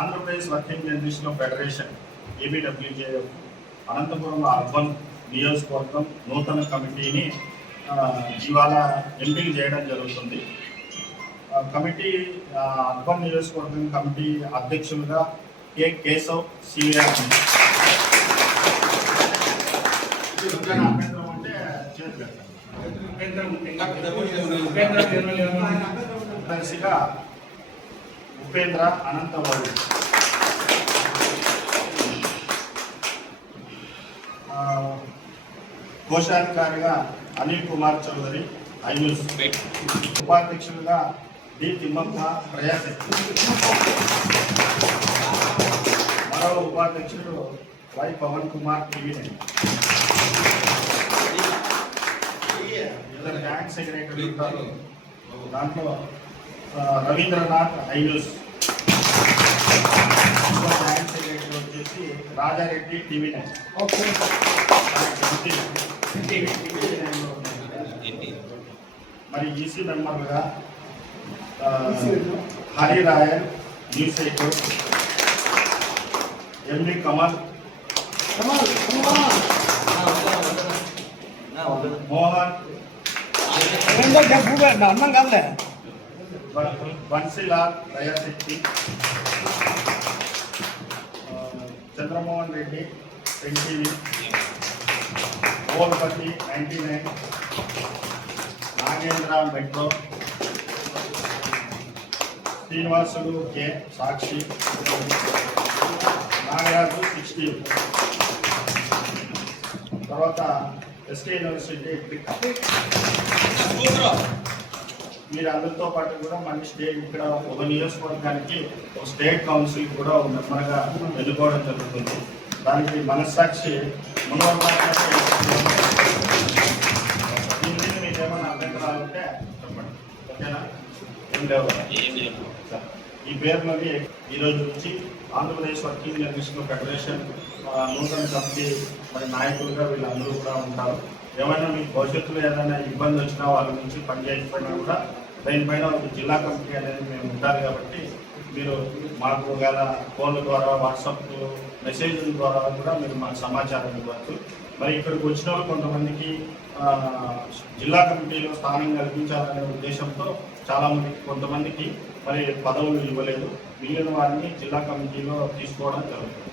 Andhra Pradesh working జర్నలిస్టుల federation ఏబిడబ్ల్యూజేఎఫ్ Anantapuram urban నియోజకవర్గం నూతన కమిటీని ఇవాళ ఎంపిక చేయడం జరుగుతుంది. కమిటీ అర్బన్ నియోజకవర్గం కమిటీ అధ్యక్షులుగా కె కేశవ్ సిఆర్ అభ్యంతరం అంటే దర్శిగా ఉపేంద్ర అనంతవాడు, కోశాధికారిగా అనిల్ కుమార్ చౌదరి ఐన్యూస్, ఉపాధ్యక్షులుగా డి తిమ్మప్ప ప్రయాశక్తి, మరో ఉపాధ్యక్షుడు వై పవన్ కుమార్ టీవీ9, ఇద్దరు బ్యాంక్ సెక్రటరీ ఉంటారు. దాంట్లో రవీంద్రనాథ్ ఐన్యూస్, బ్యాంక్ సెక్రటరీ వచ్చేసి రాజారెడ్డి టీవీ9. మరి ఈసీ మెంబర్లుగా హరి రాయల్ న్యూస్ 8, ఎండి కమల్, మోహన్, అన్నం కాదులే, బన్సీలాల్ ప్రయాశక్తి, చంద్రమోహన్ రెడ్డి ఎన్టీవీ, ఓల్పతి 99, నాగేంద్ర మెట్రో, శ్రీనివాసులు కే సాక్షి, నాగరాజు 60, తర్వాత ఎస్కే యూనివర్సిటీ మీరు అందరితో పాటు కూడా మన స్టేట్ ఇక్కడ ఒక నియోజకవర్గానికి ఒక స్టేట్ కౌన్సిల్ కూడా మెంబర్గా ఎన్నుకోవడం జరుగుతుంది. దానికి మనస్సాక్షి దీని మీద మీకు ఏమైనా అభ్యంతరాలు ఉంటే చెప్పండి, ఓకేనా? ఏం లేవు. ఈ పేరులోని ఈరోజు నుంచి ఆంధ్రప్రదేశ్ వర్కింగ్ జర్నలిస్టుల ఫెడరేషన్ నూతన కమిటీ మరి నాయకులుగా వీళ్ళందరూ కూడా ఉంటారు. ఏమైనా మీకు భవిష్యత్తులో ఏదైనా ఇబ్బంది వచ్చినా వాళ్ళ నుంచి పనిచేయకపోయినా కూడా దీనిపైన ఒక జిల్లా కమిటీ అనేది మేము ఉంటారు కాబట్టి మీరు మాకు గల ఫోన్ల ద్వారా వాట్సాప్ మెసేజ్ల ద్వారా కూడా మీరు మాకు సమాచారం ఇవ్వచ్చు. మరి ఇక్కడికి వచ్చిన వాళ్ళు కొంతమందికి జిల్లా కమిటీలో స్థానం కల్పించాలనే ఉద్దేశంతో చాలామందికి కొంతమందికి మరి పదవులు ఇవ్వలేదు. మిగిలిన వారిని జిల్లా కమిటీలో తీసుకోవడం జరుగుతుంది.